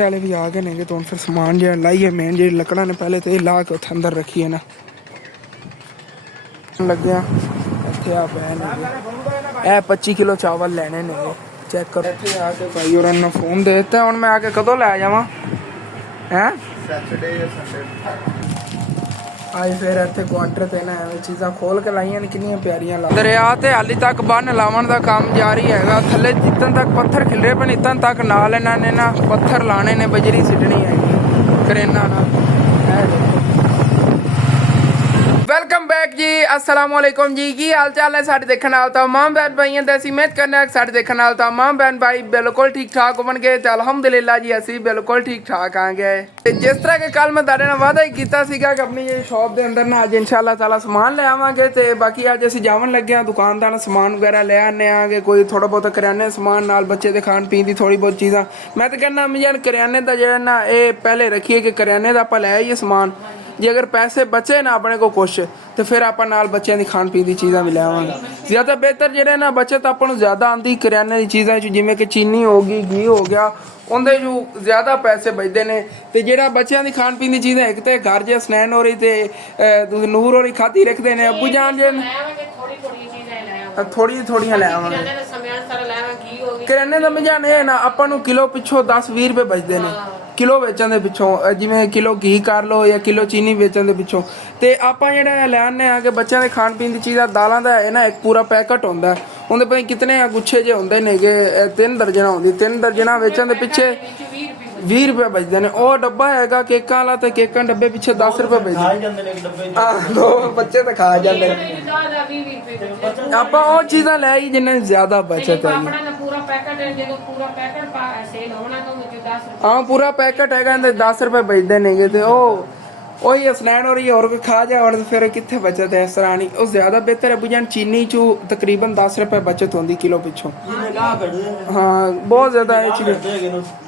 वाले भी आ गए नेगे तो फिर समान जो लाइए मेन जी लकड़ा ने पहले तो ये ला के उत्थे अंदर रखी है ना लग्या इत्थे आ पै ने 25 किलो चावल लेने ने चेक करो इत्थे आके भाई और ने फोन दे दिता हुण मैं आके कदों लै जावां हैं सैटरडे या संडे आज फिर इत्थे क्वार्टर ते ना एवें चीज़ां खोल के लाइयां ने कितनी प्यारियां ला दरिया ते हाली तक बन लावन दा काम जारी हैगा थल्ले जितन तक पत्थर खिलरे पे इतन तक नाल इन्हां ने ना पत्थर लाने ने बजरी सिटनी हैगी करेना ना वेलकम बैक जी अस्सलाम वालेकुम जी की हाल चाल है साढ़े देखने वाले तमाम बहन भाइयों ते उम्मीद करने साढ़े देखने वाले तमाम बहन भाई बिल्कुल ठीक ठाक बन गए तो अलहमदुलिल्लाह जी असी बिल्कुल ठीक ठाक आ गए जिस तरह के कल मैं तुहाडे नाल वादा ही कीता सीगा कि अपनी शॉप के अंदर ना अज इंशाअल्लाह ताला समान ले आवांगे ते बाकी अज असीं जावन लगे हां दुकान दा समान वगैरह ले आने आगे कोई थोड़ा बहुत करियाने समान नाल बच्चे दे खाण पीण दी थोड़ी बहुत चीज़ां मैं तो कहना अम्मी जान करियाने दा जेह्ड़ा ना ये पहले रखिए कि करियाने दा आपां लै आइए समान जे अगर पैसे बचे ना अपने को कुछ तो फिर आप नाल बच्चों की खाण पीण की चीज़ां भी लैवांगे ज़्यादा बेहतर जेह्ड़े ना बचत आपां नूं ज़्यादा आंदी करियाने की चीज़ां जिवें कि चीनी होगी घी हो गया उंदे चों ज़्यादा पैसे बचते हैं तो जेह्ड़ा बच्चों की खाण पीण की चीज़ां एक तो घर जे स्नैन हो रही तो नूर होरी खाधी रखते हैं अब्बू जान जे थोड़ियां लै आवांगे करियाने का मजान ये ना आपां नूं किलो पिछों 10-20 रुपए बचते हैं किलो बेचण दे पिछों जिवें किलो घी कर लो या किलो चीनी बेचण दे पिछों ते आपां जेह्ड़ा लै आने आ कि बच्चों के खाण पीण दी चीज़ां दालां दा है ना एक पूरा पैकेट होंदा है उंदे पता कितने गुच्छे जे होंदे ने कि 3 दर्जनां होंदी 3 दर्जनां बेचण दे पिछे 20 रुपए बचते हैं और डब्बा हैगा केकां वाला तो केकां डब्बे पिछे 10 रुपए बचते दो बच्चे तो खा जाते आपां वो चीज़ां लै आई जिन्हें ज़्यादा बचत है हाँ पूरा पैकेट है 10 रुपए बचते नेगे तो वही स्नैन हो रही है और कोई खा जाए और फिर कितने बचत है इस तरह नहीं वो ज़्यादा बेहतर है बुझान चीनी चू तकरीबन 10 रुपए बचत होती किलो पिछों हाँ बहुत ज़्यादा है चीज़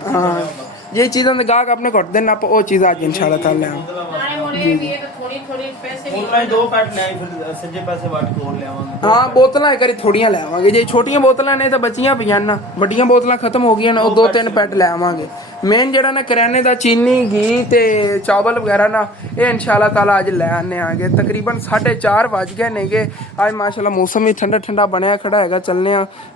हाँ ये चीज़ों के गाहक अपने घट देना आप वो चीज़ अज इंशाल्लाह ताला हाँ बोतल एक बारी थोड़ियां लै आवांगे जे छोटियां बोतलां ने तो बचियां पियां ना वड्डियां बोतलां खत्म हो गई ना 2-3 पैट लै आवांगे मेन जेह्ड़ा ना करियाने दा चीनी घी ते चावल वगैरह ना ये इंशाल्लाह ताला अज लै आने आगे तकरीबन 4:30 बज गए ने गे अज माशाल्लाह मौसम भी ठंडा ठंडा बनया खड़ा है चलने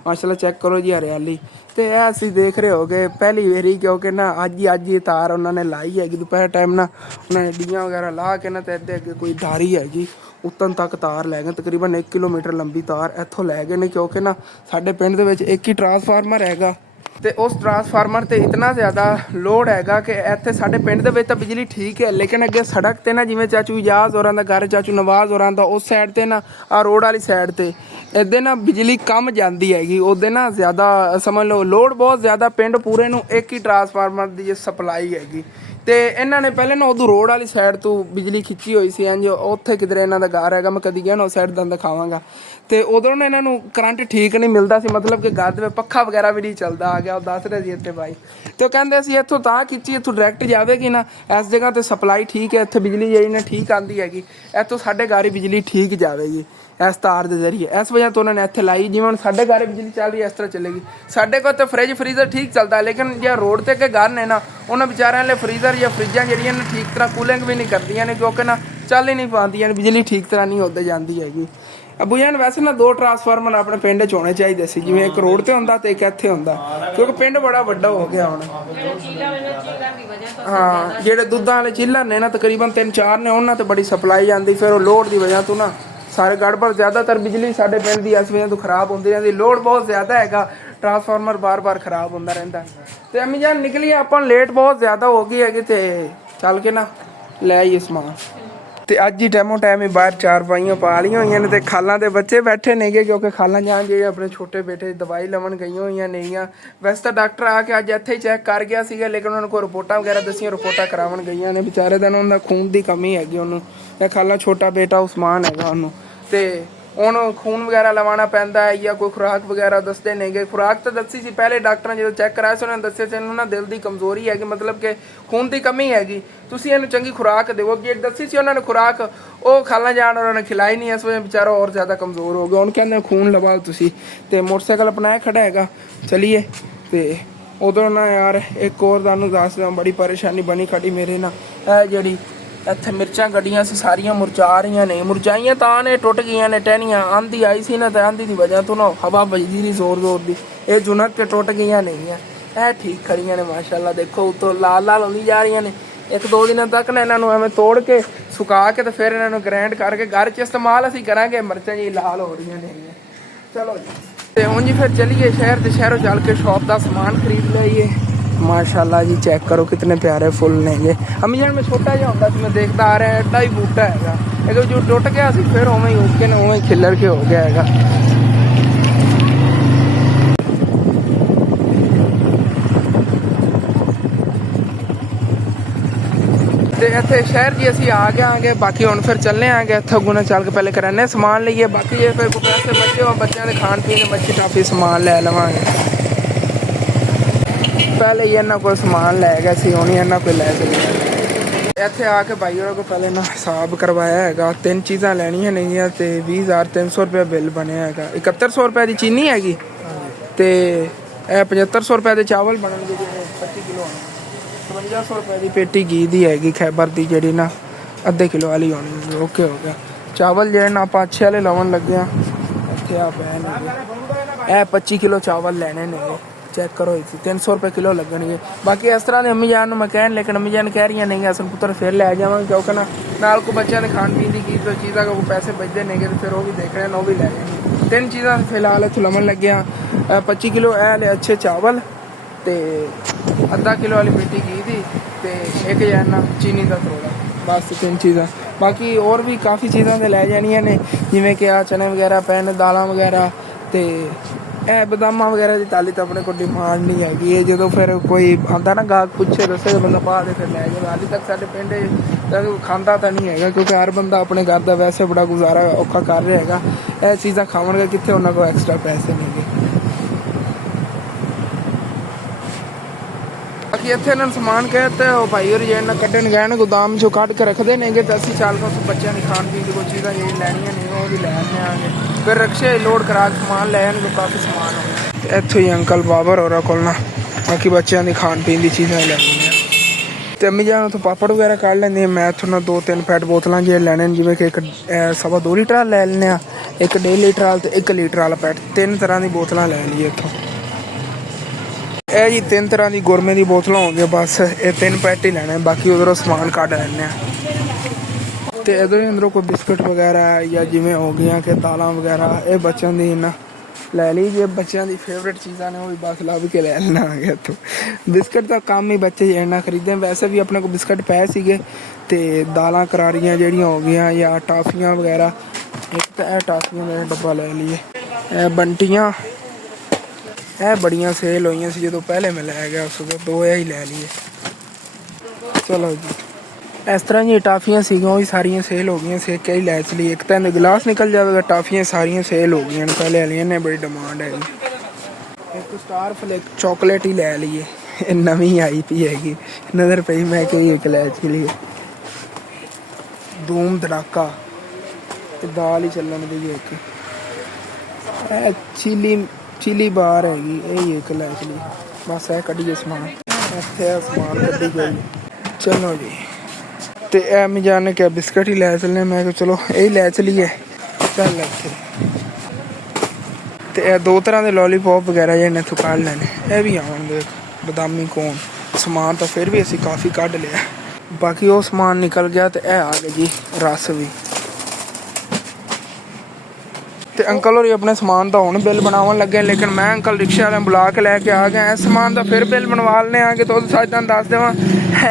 माशाल्लाह चेक करो जी हरियाली तो यह असी देख रहे हो गए पहली बारी क्योंकि ना अज ही तार उन्होंने लाई हैगी दोपहर टाइम ना उन्होंने डियां वगैरह ला के ना तो अद्धे अगे कोई धारी हैगी उत्तन तक तार लै गए तकरीबन 1 किलोमीटर लंबी तार इत्थों लै गए ने क्योंकि ना साडे पिंड दे विच एक ही ट्रांसफार्मर हैगा तो उस ट्रांसफार्मर ते इतना ज़्यादा लोड हैगा कि इत्थे साडे पिंड दे विच तां बिजली ठीक है लेकिन अगे सड़क ते ना जिवें चाचू इजाज़ होरां दा घर चाचू नवाज़ होरां दा उस साइड ते ना आ रोड वाली साइड ते इहदे ना बिजली कम जाती हैगी उहदे ना ज़्यादा समझ लो लोड बहुत ज़्यादा पिंड पूरे नूं एक ही ट्रांसफार्मर की सप्लाई हैगी तो इन्हों ने पहले ना उधर रोड वाली साइड तो बिजली खिंची हुई सी इंज उत्थे किधरे इन्हों का घर है मैं कभी गया ना उस साइड दंद दिखावांगा तो उधरों ने इन्हों करंट ठीक नहीं मिलता सी मतलब कि घर में पक्खा वगैरह भी नहीं चलता आ गया दस रहे सी इतने भाई तो कहते असीं इत्थों तां खिंची इत्थों डायरैक्ट जाएगी ना इस जगह तो सप्लाई ठीक है इत्थे बिजली जी ने ठीक आती हैगी इत्थों साढ़े घर ही बिजली ठीक जाएगी इस तार के जरिए इस वजह तो उन्होंने इत्थे लाई जिवें हुण साढ़े घर बिजली चल रही है इस तरह चलेगी साढ़े को तो फ्रिज फ्रीजर ठीक चलता है लेकिन जो रोड ते के घर ने ना उन्होंने बेचारियां ले फ्रीजर या फ्रिजां जिहड़ियां ने ठीक तरह कूलिंग भी नहीं करदियां ने क्योंकि ना चल ही नहीं पादियां बिजली ठीक तरह नहीं होते जाती हैगी अबू जान वैसे ना 2 ट्रांसफार्मर अपने पिंड च होने चाहिए सी जिवें एक रोड ते हुंदा ते एक इत्थे हुंदा क्योंकि पिंड बड़ा वड्डा हो गया हुण हाँ जेह्ड़े दुद्धां वाले चिल्लर ने ना तकरीबन 3-4 ने उन्हां ते बड़ी सप्लाई आंदी फिर वो लोड की वजह तो ना सारे गड़बड़ ज़्यादातर बिजली साढ़े पिंड की इस वजह तो खराब होती रहती लोड बहुत ज़्यादा है ट्रांसफार्मर बार बार खराब होता रहता तो अम्मी जान निकली आप लेट बहुत ज़्यादा हो गई है तो चल के ना लै आइए समान तो अज ही टाइमों टाइम ही बाहर 4 पाइयां पा लिया हुई ने तो खालों के बच्चे बैठे ने गे क्योंकि खालां जान जी अपने छोटे बेटे दवाई लवन गई हुई नहीं वैसे तो डॉक्टर आके अज इत्थे ही चैक कर गया सीगा लेकिन उन्होंने कोई रिपोर्टां वगैरह दसियां रिपोर्टां करावन गई ने बेचारे दिन उन्होंने खून की कमी हैगी उन्होंने खाला छोटा बेटा उस्मान हैगा उन्होंने तो ਹੁਣ खून वगैरह लवाना पैंदा है या कोई खुराक वगैरह दसते नहीं गए खुराक तो दसी सी पहले डॉक्टर ने जो चैक कराया सी उन्होंने दस्सिया सी इन्हूं ना दिल की कमजोरी हैगी मतलब कि खून की कमी हैगी तुसीं इन्हूं चंगी खुराक देवो जे दसी सी उन्होंने खुराक वो खाला जान उन्होंने खिलाई नहीं इस वजह बेचारा और ज़्यादा कमज़ोर हो गया हुण कहंदे खून लवाओ तुसीं ते मोटरसाइकिल अपनाया खड़ा हैगा चलिए तो ਉਦੋਂ ਨਾ ਯਾਰ ਇੱਕ ਹੋਰ ਤੁਹਾਨੂੰ ਦੱਸਦਾ, ਬੜੀ ਪਰੇਸ਼ਾਨੀ ਬਣੀ ਖੜੀ ਮੇਰੇ ਨਾਲ। ਇਹ ਜਿਹੜੀ ਇੱਥੇ ਮਿਰਚਾਂ ਗੱਡੀਆਂ ਸੀ ਸਾਰੀਆਂ ਮੁਰਝਾ ਰਹੀਆਂ ਨੇ, ਮੁਰਝਾਈਆਂ ਤਾਂ ਨੇ, ਟੁੱਟ ਗਈਆਂ ਨੇ ਟਹਿਣੀਆਂ। ਆਂਦੀ ਆਈ ਸੀ ਨਾ, ਤਾਂ ਆਂਦੀ ਦੀ ਵਜ੍ਹਾ ਤੋਂ ਨਾ ਹਵਾ ਵੱਜਦੀ ਰਹੀ ਜ਼ੋਰ ਜ਼ੋਰ ਦੀ, ਇਹ ਜੁਨਕ ਕੇ ਟੁੱਟ ਗਈਆਂ ਨਹੀਂ ਆ। ਇਹ ਠੀਕ ਖੜੀਆਂ ਨੇ ਮਾਸ਼ਾਅੱਲਾ। ਦੇਖੋ ਉੱਤੋਂ ਲਾਲ ਲਾਲ ਹੁੰਦੀ ਜਾ ਰਹੀਆਂ ਨੇ। 1-2 ਦਿਨਾਂ ਤੱਕ ਨਾ ਇਹਨਾਂ ਨੂੰ ਐਵੇਂ ਤੋੜ ਕੇ ਸੁਕਾ ਕੇ ਤੇ ਫਿਰ ਇਹਨਾਂ ਨੂੰ ਗ੍ਰਾਈਂਡ ਕਰਕੇ ਘਰ 'ਚ ਇਸਤੇਮਾਲ ਅਸੀਂ ਕਰਾਂਗੇ। ਮਿਰਚਾਂ ਜੀ ਲਾਲ ਹੋ ਰਹੀਆਂ ਨੇ। ਚਲੋ ਜੀ, ਤੇ ਹੁਣ ਜੀ ਫਿਰ ਚਲੀਏ ਸ਼ਹਿਰ, ਤੇ ਸ਼ਹਿਰੋਂ ਚੱਲ ਕੇ ਸ਼ॉप ਦਾ ਸਮਾਨ ਖਰੀਦ ਲਈਏ। माशाल्लाह जी चेक करो कितने प्यारे फुल ने ये। अम्मी जान मैं छोटा जिहा होंदा सी मैं देखदा आ रहा एडा ही बूटा हैगा, एक जो टुट गया सी फिर उवें ही उग के ने उवें ही खिलर के हो गया हैगा। ਤੇ ਇੱਥੇ ਸ਼ਹਿਰ ਜੀ ਅਸੀਂ ਆ ਗਏ ਬਾਕੀ ਹੁਣ ਫਿਰ ਚੱਲਨੇ ਆਂਗੇ ਇੱਥੋਂ ਗੁਣਾ ਚੱਲ ਕੇ ਪਹਿਲੇ ਕਰਾਨੇ ਸਮਾਨ ਲਈਏ, ਬਾਕੀ ਜੇ ਫਿਰ ਕੋਈ ਪੈਸੇ ਬਚੇ ਹੋ ਬੱਚਿਆਂ ਦੇ ਖਾਣ ਪੀਣ ਦੇ ਮੱਛੀ ਟਾਫੀ ਸਮਾਨ ਲੈ ਲਵਾਂਗੇ। ਪਹਿਲੇ ਹੀ ਇਹਨਾਂ ਕੋਲ ਸਮਾਨ ਲੈ ਗਿਆ ਸੀ, ਹੁਣ ਇਹਨਾਂ ਕੋਲ ਲੈ ਚੱਲਿਆ। ਇੱਥੇ ਆ ਕੇ ਭਾਈ ਹੋਰਾਂ ਕੋਲ ਪਹਿਲੇ ਨਾ ਹਿਸਾਬ ਕਰਵਾਇਆ ਹੈਗਾ। 3 ਚੀਜ਼ਾਂ ਲੈਣੀਆਂ ਨੇਗੀਆਂ ਤੇ 20,300 ਰੁਪਏ ਬਿੱਲ ਬਣਿਆ ਹੈਗਾ। 7100 ਰੁਪਏ ਦੀ ਚੀਨੀ ਹੈਗੀ ਤੇ ਇਹ 7500 ਰੁਪਏ ਦੇ ਚਾਵਲ ਬਣਨਗੇ ਜਿਹੜੇ 25 ਕਿਲੋ ਆਉਣੇ। 5500 ਰੁਪਏ ਦੀ ਪੇਟੀ ਘੀ ਦੀ ਹੈਗੀ ਖੈਬਰ ਦੀ ਜਿਹੜੀ ਨਾ ਅੱਧੇ ਕਿਲੋ ਵਾਲੀ ਹੋਣੀ। ਓਕੇ ਹੋ ਗਿਆ। ਚਾਵਲ ਜਿਹੜੇ ਨਾ ਆਪਾਂ ਅੱਛੇ ਵਾਲੇ ਲਾਉਣ ਲੱਗੇ ਆ। ਇੱਥੇ ਆ ਪਏ ਨੇ ਇਹ 25 ਕਿਲੋ ਚਾਵਲ ਲੈਣੇ ਨੇ। चेक करो इसी 300 रुपये किलो लगणगे। बाकी इस तरह अम्मी जान मैं कहन, लेकिन अम्मी जान कह रही नहीं असन पुत्र फिर लै जावांगे क्योंकि ना नाल को बच्चों के खाण पीन की तो चीज़ा को पैसे बचते नहीं तो फिर वो भी देख रहे हैं, वो भी लै जाएंगे। 3 चीज़ा फिलहाल इतों लमन लगे। 25 किलो ए अच्छे चावल तो अद्धा किलो वाली पेटी घी की ते एक जाना चीनी का थोड़ा, बस 3 चीज़ा। बाकी और भी काफ़ी चीज़ा तो लै जानियां ने जिमें कि आ चने वगैरह पैन, दालां वगैरह तो ਇਹ ਬਦਾਮਾਂ ਵਗੈਰਾ ਦੀ ਤਾਲੀ ਤਾਂ ਆਪਣੇ ਕੋਲ ਡਿਮਾਂਡ ਨਹੀਂ ਹੈਗੀ। ਇਹ ਜਦੋਂ ਫਿਰ ਕੋਈ ਆਉਂਦਾ ਨਾ ਗਾਹਕ ਪੁੱਛੇ ਦੱਸੇ ਬੰਦਾ ਪਾ ਦੇ ਫਿਰ ਲੈ ਜਾਵੇ। ਹਾਲੇ ਤੱਕ ਸਾਡੇ ਪਿੰਡ ਖਾਂਦਾ ਤਾਂ ਨਹੀਂ ਹੈਗਾ ਕਿਉਂਕਿ ਹਰ ਬੰਦਾ ਆਪਣੇ ਘਰ ਦਾ ਵੈਸੇ ਬੜਾ ਗੁਜ਼ਾਰਾ ਔਖਾ ਕਰ ਰਿਹਾ ਹੈਗਾ। ਇਹ ਚੀਜ਼ਾਂ ਖਾਵਣਗੇ ਕਿੱਥੇ, ਉਹਨਾਂ ਕੋਲ ਐਕਸਟਰਾ ਪੈਸੇ ਨੇਗੇ। ਬਾਕੀ ਇੱਥੇ ਇਹਨਾਂ ਨੂੰ ਸਮਾਨ ਕਹਿ ਤੇ ਉਹ ਭਾਈ ਹੋਰੀ ਜਿਹੜੇ ਨਾ ਕੱਢਣ ਗਏ ਨੇ ਗੋਦਾਮ 'ਚੋਂ ਕੱਢ ਕੇ ਰੱਖਦੇ ਨੇਗੇ ਤੇ ਅਸੀਂ ਚੱਲ ਕੇ ਬੱਚਿਆਂ ਦੀ ਖਾਣ ਪੀਣ ਦੀ ਕੋਈ ਚੀਜ਼ਾਂ ਜਿਹੜੀ ਲੈਣੀਆਂ ਨੇ ਉਹ ਵੀ ਲੈ ਆਉਂਦੇ ਫਿਰ ਰਕਸ਼ੇ ਲੋਡ ਕਰਾ ਕੇ ਸਮਾਨ ਲੈ ਆਣਗੇ। ਕਾਫੀ ਸਮਾਨ ਹੋ ਗਿਆ ਇੱਥੋਂ ਹੀ ਅੰਕਲ ਬਾਬਰ ਹੋਰਾਂ ਕੋਲ ਨਾ ਬਾਕੀ ਬੱਚਿਆਂ ਦੀ ਖਾਣ ਪੀਣ ਦੀ ਚੀਜ਼ਾਂ ਲੈਣੀਆਂ ਤੇ ਅੰਮੀ ਜਾਨ ਉੱਥੋਂ ਪਾਪੜ ਵਗੈਰਾ ਕੱਢ ਲੈਂਦੇ। ਮੈਂ ਇੱਥੋਂ ਨਾ 2-3 ਪੈਟ ਬੋਤਲਾਂ ਜਿਹੜੇ ਲੈਣੇ ਨੇ ਜਿਵੇਂ ਕਿ ਇੱਕ 2.25 ਲੀਟਰ ਵਾਲਾ ਲੈ ਲੈਂਦੇ ਹਾਂ, ਇੱਕ 1.5 ਲੀਟਰ ਵਾਲਾ ਤੇ 1 ਲੀਟਰ ਵਾਲਾ ਪੈਟ। 3 ਤਰ੍ਹਾਂ ਦੀ ਬੋਤਲਾਂ ਲੈ ਲਈਏ ਇੱਥੋਂ। ਇਹ ਜੀ 3 ਤਰ੍ਹਾਂ ਦੀ ਗੁਰਮੇ ਦੀ ਬੋਤਲਾਂ ਹੋ ਗਈਆਂ, ਬਸ ਇਹ 3 ਪੈਟ ਹੀ ਲੈਣੇ। ਬਾਕੀ ਉਧਰੋਂ ਸਮਾਨ ਕੱਢ ਲੈਂਦੇ ਹਾਂ ਤੇ ਇਹਦੇ ਅੰਦਰੋਂ ਕੋਈ ਬਿਸਕੁਟ ਵਗੈਰਾ ਜਾਂ ਜਿਵੇਂ ਹੋ ਗਈਆਂ ਕਿ ਦਾਲਾਂ ਵਗੈਰਾ ਇਹ ਬੱਚਿਆਂ ਦੀ ਨਾ ਲੈ ਲਈ। ਜੇ ਬੱਚਿਆਂ ਦੀ ਫੇਵਰੇਟ ਚੀਜ਼ਾਂ ਨੇ ਉਹ ਵੀ ਬਸ ਲੱਭ ਕੇ ਲੈ ਲੈਣਾ ਆ ਗਿਆ ਇੱਥੋਂ। ਬਿਸਕੁਟ ਦਾ ਕੰਮ ਹੀ ਬੱਚੇ ਇੰਨਾ ਖਰੀਦਦੇ। ਵੈਸੇ ਵੀ ਆਪਣੇ ਕੋਲ ਬਿਸਕੁਟ ਪਏ ਸੀਗੇ ਤੇ ਦਾਲਾਂ ਕਰਾਰੀਆਂ ਜਿਹੜੀਆਂ ਹੋ ਗਈਆਂ ਜਾਂ ਟਾਫੀਆਂ ਵਗੈਰਾ। ਇੱਕ ਤਾਂ ਇਹ ਟਾਫੀਆਂ ਦਾ ਡੱਬਾ ਲੈ ਲਈਏ। ਇਹ ਬੰਟੀਆਂ ਇਹ ਬੜੀਆਂ ਸੇਲ ਹੋਈਆਂ ਸੀ ਜਦੋਂ ਪਹਿਲੇ ਮੈਂ ਲੈ ਗਿਆ ਉਸ ਤੋਂ 2 ਹੀ ਲੈ ਲਈਏ। ਚਲੋ ਜੀ ਇਸ ਤਰ੍ਹਾਂ ਦੀਆਂ ਟਾਫੀਆਂ ਸੀਗੀਆਂ ਉਹ ਵੀ ਸਾਰੀਆਂ ਸੇਲ ਹੋ ਗਈਆਂ। ਸੇਕ ਕੇ ਹੀ ਲੈ ਚਲੀ। ਇੱਕ ਤਾਂ ਗਲਾਸ ਨਿਕਲ ਜਾਵੇਗਾ। ਟਾਫੀਆਂ ਸਾਰੀਆਂ ਸੇਲ ਹੋ ਗਈਆਂ ਨੇ ਪਹਿਲੇ ਵਾਲੀਆਂ ਨੇ ਬੜੀ ਡਿਮਾਂਡ ਹੈਗੀ। ਇੱਕ ਸਟਾਰ ਫਲੇਕ ਚੋਕਲੇਟ ਹੀ ਲੈ ਲਈਏ, ਇਹ ਨਵੀਂ ਆਈ ਪਈ ਹੈਗੀ ਨਜ਼ਰ ਪਈ ਮੈਂ ਕਿ ਇੱਕ ਲੈ ਚਲੀਏ। ਧੂਮ ਧੜਾਕਾ ਤੇ ਦਾਲ ਹੀ ਚੱਲਣ ਦੀ ਇੱਕ ਇਹ ਚਿਲੀ ਬਾਰ ਹੈਗੀ ਇਹ ਹੀ ਇੱਕ ਲੈ ਚਲੀ। ਬਸ ਇਹ ਕੱਢੀਏ ਸਮਾਨ। ਇੱਥੇ ਆ ਸਮਾਨ ਕੱਢੀ ਗਈ। ਚਲੋ ਜੀ ਤੇ ਇਹ ਮੈਂ ਜਾਣ ਨੇ ਕਿਹਾ ਬਿਸਕਟ ਹੀ ਲੈ ਚੱਲਣੇ। ਮੈਂ ਕਿਹਾ ਚਲੋ ਇਹ ਲੈ ਚਲੀਏ। ਚੱਲ ਇੱਥੇ ਤੇ ਇਹ 2 ਤਰ੍ਹਾਂ ਦੇ ਲੋਲੀਪੌਪ ਵਗੈਰਾ ਜਿਹਨੇ ਇੱਥੋਂ ਕੱਢ ਲੈਣੇ ਇਹ ਵੀ ਆਉਣਗੇ। ਬਦਾਮੀ ਕੋਨ ਸਮਾਨ ਤਾਂ ਫਿਰ ਵੀ ਅਸੀਂ ਕਾਫੀ ਕੱਢ ਲਿਆ। ਬਾਕੀ ਉਹ ਸਮਾਨ ਨਿਕਲ ਗਿਆ ਤੇ ਇਹ ਆ ਗਿਆ ਜੀ ਰਸ ਵੀ। ਤੇ ਅੰਕਲ ਹੋਰੀ ਆਪਣੇ ਸਮਾਨ ਦਾ ਹੁਣ ਬਿੱਲ ਬਣਾਉਣ ਲੱਗੇ, ਲੇਕਿਨ ਮੈਂ ਅੰਕਲ ਰਿਕਸ਼ਾ ਵਾਲਿਆਂ ਬੁਲਾ ਕੇ ਲੈ ਕੇ ਆ ਗਿਆ। ਇਸ ਸਮਾਨ ਦਾ ਫਿਰ ਬਿੱਲ ਬਣਵਾ ਲੈਣੇ ਆ ਕਿ ਤੁਹਾਨੂੰ ਸੱਚ ਤੁਹਾਨੂੰ ਦੱਸ ਦੇਵਾਂ